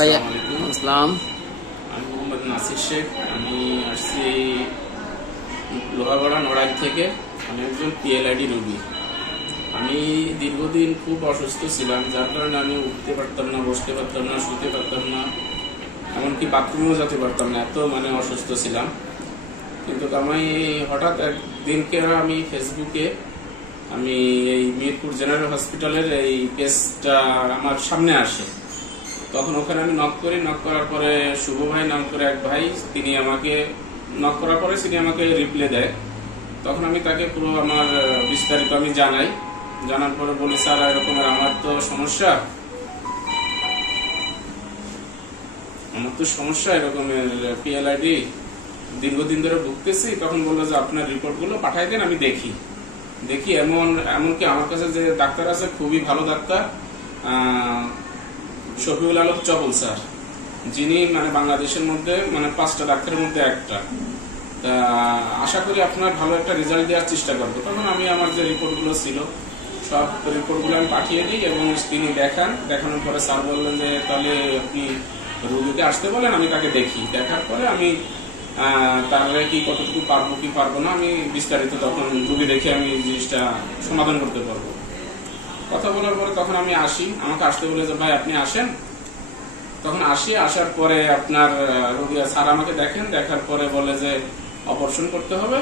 আসসালামু আলাইকুম। আসসালাম। আমি মোহাম্মদ নাসির শেখ। আমি আসছি লোহাগড়া নড়াইল থেকে। আমি একজন পিএলআইডি রোগী। আমি দীর্ঘদিন খুব অসুস্থ ছিলাম, যার কারণে আমি উঠতে পারতাম না, বসতে পারতাম না, শুতে পারতাম না, এমনকি বাথরুমেও যেতে পারতাম না, এত অসুস্থ ছিলাম। কিন্তু আমি হঠাৎ একদিনকে আমি ফেসবুকে এই মিরপুর জেনারেল হসপিটালের এই পেজটা আমার সামনে আসে। তখন ওখানে আমি নক করি। নক করার পরে শুভ ভাই নাম করে এক ভাই, তিনি আমাকে নক করার পরে তিনি আমাকে রিপ্লাই দেয়। তখন আমি তাকে পুরো আমার বিস্তারিত আমি জানাই। জানার পরে বলি, স্যার এরকমের আমার তো সমস্যা এরকমের পিএলআইডি দীর্ঘদিন ধরে ভুগতেছি। তখন বললো যে আপনার রিপোর্টগুলো পাঠাই দেন, আমি দেখি। এমনকি আমার কাছে যে ডাক্তার আছে, খুবই ভালো ডাক্তার, শফিউল আলম চপল স্যার, যিনি বাংলাদেশের মধ্যে 5টা ডাক্তারের মধ্যে একটা। তা আশা করি আপনার ভালো একটা রেজাল্ট দেওয়ার চেষ্টা করবো। তখন আমি আমার যে রিপোর্টগুলো ছিল সব রিপোর্টগুলো আমি পাঠিয়ে দিই এবং তিনি দেখানোর পরে স্যার বললেন যে তাহলে আপনি রোগীকে আসতে বলেন, আমি তাকে দেখি। দেখার পরে আমি তারপরে কি কতটুকু পারবো কি পারবো না আমি বিস্তারিত তখন রোগী দেখে আমি জিনিসটা সমাধান করতে পারবো। কথা বলার পরে তখন আমি আসি, আমাকে আসতে বলে যে ভাই আপনি আসেন। তখন আসার পরে আপনার রোগী স্যার আমাকে দেখেন, দেখার পরে বলে যে অপারেশন করতে হবে।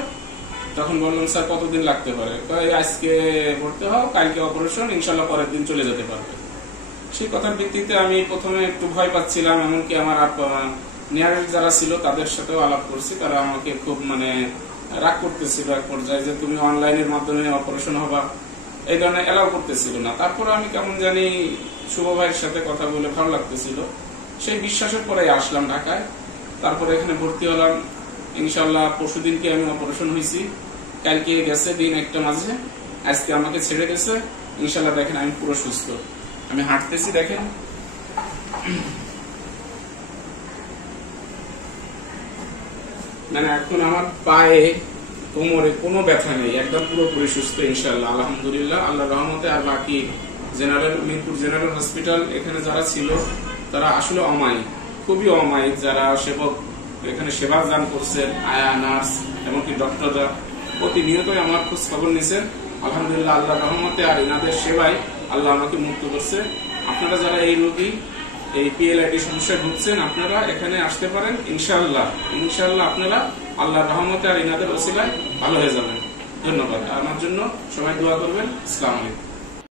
তখন বললাম স্যার কতদিন লাগতে পারে? আজকে ভর্তি হও, কালকে অপারেশন, ইনশাল্লাহ পরের দিন চলে যেতে পারবে। সেই কথার ভিত্তিতে আমি প্রথমে একটু ভয় পাচ্ছিলাম, এমনকি আমার নিয়ারেস্ট যারা ছিল তাদের সাথেও আলাপ করছি। তারা আমাকে খুব রাগ করতেছিল এক পর্যায়ে যে তুমি অনলাইনের মাধ্যমে অপারেশন হবা, এই ধরনের এলাও করতেছিল না। তারপর আমি কেমন জানি শুভ ভাইয়ের সাথে কথা বলে ভালো লাগতেছিল, সেই বিশ্বাসের পরে আসলাম ঢাকায়। তারপরে এখানে ভর্তি হলাম। ইনশাল্লাহ পরশুদিনকে আমি অপারেশন হয়েছি। কালকে গেছে দিন একটা মাঝে, আজকে আমাকে ছেড়ে গেছে। ইনশাল্লাহ দেখেন আমি পুরো সুস্থ, আমি হাঁটতেছি। দেখেন এখন আমার পায়ে কোমরে কোনো ব্যথা নেই, একদম পুরোপুরি সুস্থ ইনশাল্লাহ, আলহামদুলিল্লাহ, আল্লাহর রহমতে। আর বাকি মিরপুর জেনারেল হসপিটাল এখানে যারা ছিল তারা আসলে অমায়িক, খুবই অমায়িক। যারা সেবক এখানে সেবা দান করছেন, আয়া, নার্স, এমনকি ডক্টররা প্রতিনিয়তই আমার খোঁজ খবর নিছেন, আলহামদুলিল্লাহ, আল্লাহর রহমতে। আর এনাদের সেবায় আল্লাহ আমাকে মুক্ত করছে। আপনারা যারা এই রোগী, এই পিএলআইডি সমস্যায় ভুগছেন, আপনারা এখানে আসতে পারেন। ইনশাআল্লাহ আপনারা আল্লাহর রহমতে আর ইনাদের ওসিলায় ভালো হয়ে যাবেন। ধন্যবাদ। আমার জন্য সবাই দোয়া করবেন। আসসালামু আলাইকুম।